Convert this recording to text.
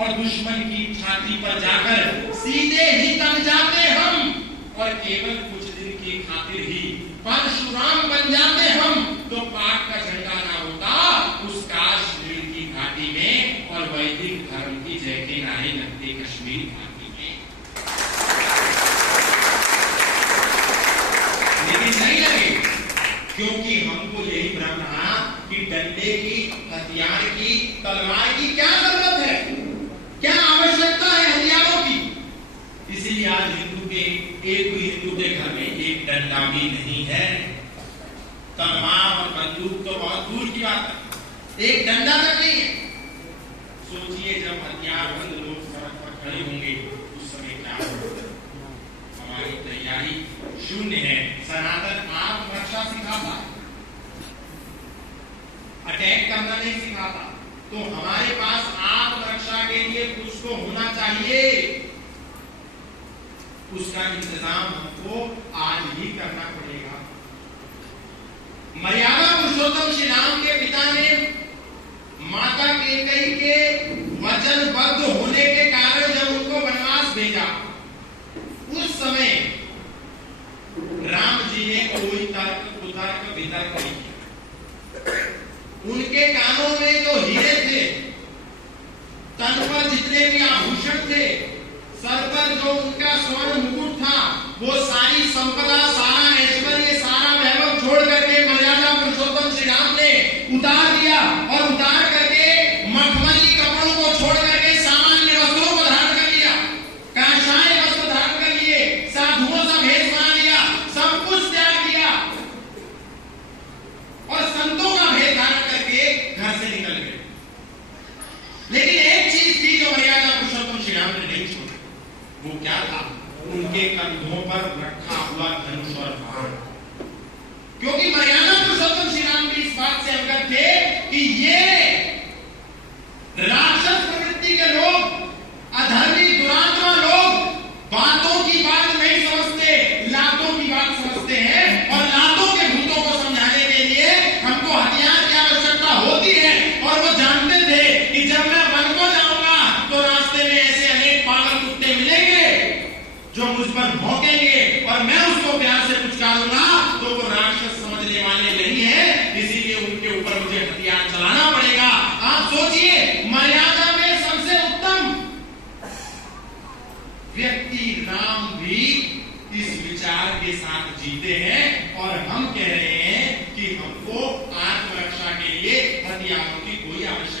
और दुश्मन की छाती पर जाकर सीधे ही दब जाते हम, और केवल कुछ दिन की खातिर ही परशुराम बन जाते हम, तो पाक का झंडा ना होता उस काश्मीर की घाटी में, और वैदिक धर्म की जय के नारे लगते कश्मीर घाटी में। लेकिन नहीं लगे, क्योंकि हमको यही भ्रम रहा कि डंडे की, हथियार की, तलवार की क्या जरूरत है, क्या आवश्यकता है हथियारों की। इसीलिए आज हिंदू के घर में एक डंडा भी नहीं है। तलवार और बंदूक तो बहुत दूर की बात है, एक डंडा तक नहीं है। सोचिए जब हथियारबंद लोग सड़क पर खड़े होंगे उस समय क्या होगा। हमारी तैयारी शून्य है। सनातन आत्मरक्षा सिखाता है, अटैक करना नहीं सिखाता। तो हमारे पास आत्मरक्षा के लिए कुछ तो होना चाहिए, उसका इंतजाम हमको आज ही करना पड़ेगा। मर्यादा पुरुषोत्तम श्री राम के पिता ने माता कैकेयी के वचनबद्ध होने के कारण जब उनको वनवास भेजा, उस समय राम जी ने कोई तर्क उतर्क वितर्क नहीं किया। उनके कानों में जो हीरे थे, तन पर जितने भी आभूषण थे, सर पर जो उनका स्वर्ण मुकुट था, वो सारी संपदा, सारा ऐश्वर्य, सारा वैभव छोड़ करके मर्यादा पुरुषोत्तम श्री राम ने उतार दिया, और उतार करके मखमली कपड़ों को छोड़ करके सामान्य वस्त्रों को धारण कर लिया, कांसाय वस्त्र धारण कर लिए, साधुओं सा भेष बना लिया, सब कुछ त्याग दिया और संतों का भेष धारण करके घर से निकल गए। लेकिन एक चीज थी जो मर्यादा पुरुषोत्तम श्री राम ने नहीं छोड़ी, वो क्या था? उनके कंधों पर रखा हुआ धनुष और बाण। क्योंकि मर्यादा पुरुषोत्तम श्री राम भी इस बात से अवगत थे कि ये राक्षस प्रवृत्ति के लोग, अधर्मी दुरात्मा लोग बातों की बात नहीं समझते, लातों की बात समझते हैं, और लातों के भूतों को समझाने के लिए हमको हथियार की आवश्यकता होती है। और वो जानते थे कि जब मैं वन को जाऊंगा तो रास्ते में ऐसे अनेक पागल कुत्ते मिलेंगे जो मुझ पर भौंकेंगे, और मैं उसको प्यार से पुचकारूंगा तो वो राक्षस समझने वाले नहीं है, इसीलिए उनके ऊपर मुझे हथियार चलाना पड़ेगा। आप सोचिए, मर्यादा में सबसे उत्तम व्यक्ति राम भी इस विचार के साथ जीते हैं, और हम कह रहे हैं कि हमको आत्मरक्षा के लिए हथियारों की कोई आवश्यकता